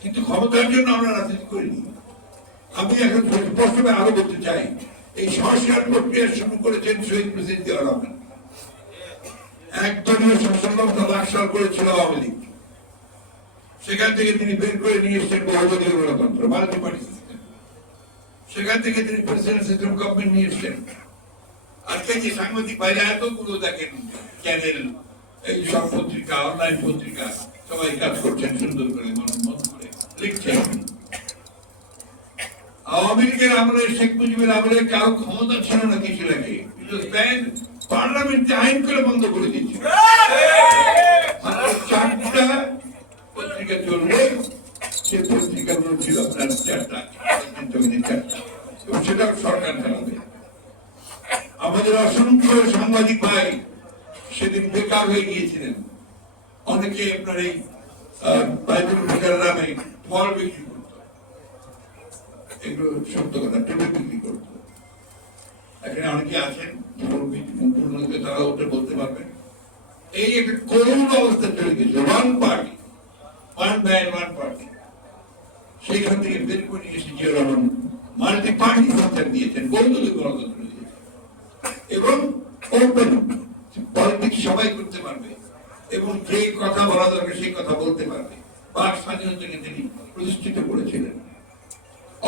কিন্তু ক্ষমতার জন্য আমরা রাজনীতি করিনি। আমি এখন স্পষ্টভাবে আরও বলতে চাই, এই সংস্কার প্রক্রিয়া শুরু করেছেন শহীদ প্রেসিডেন্ট জিয়া রহমান। একদলীয় শাসন ব্যবস্থা লাকসাল করেছিল আওয়ামী লীগ। সেখান থেকে তিনি বের করে নিয়ে এসেছেন বহুদলীয় গণতন্ত্র মাল্টি পার্টি সিস্টেম সেখান থেকে তিনি প্রেসিডেন্ট সিস্টেম গভর্নমেন্ট নিয়ে এসেছেন। আজকে যে সাংবাদিক বাইরে এতগুলো দেখেন চ্যানেল, এই সব পত্রিকা অনলাইন পত্রিকা, সবাই কাজ করছেন সুন্দর করে মন মন আওয়ামী লীগের আমলে শেখ মুজিবের আমলে কারও ক্ষমতা ছিল না কিছু লাগে পার্লামেন্টে আইন করে বন্ধ করে দিয়েছিল চারটা পত্রিকা চলবে, সে পত্রিকাগুলো ছিল আপনার চারটা চারটা এবং সেটাও সরকার আমাদের অসংখ্য সাংবাদিক ভাই সেদিন বেকার হয়ে গিয়েছিলেন। অনেকে আপনার এই ভিকার নামে ফল বিক্রি করত এগুলো সত্য কথা বিক্রি এখানে অনেকে আছেন তারা বলতে পারবেন। এই একটা করুণ অবস্থা চলে গেছে one party one man one party সেইখান থেকে বের করে এসে জিয়া রহমান। মাল্টি পার্টি সরকার দিয়েছেন গণতন্ত্র এবং ওপেন পলিটিক্স সবাই করতে পারবে। এবং যে কথা বলা দরকার, সেই কথা বলতে পারবে। বাক স্বাধীনতাকে তিনি প্রতিষ্ঠিত করেছিলেন।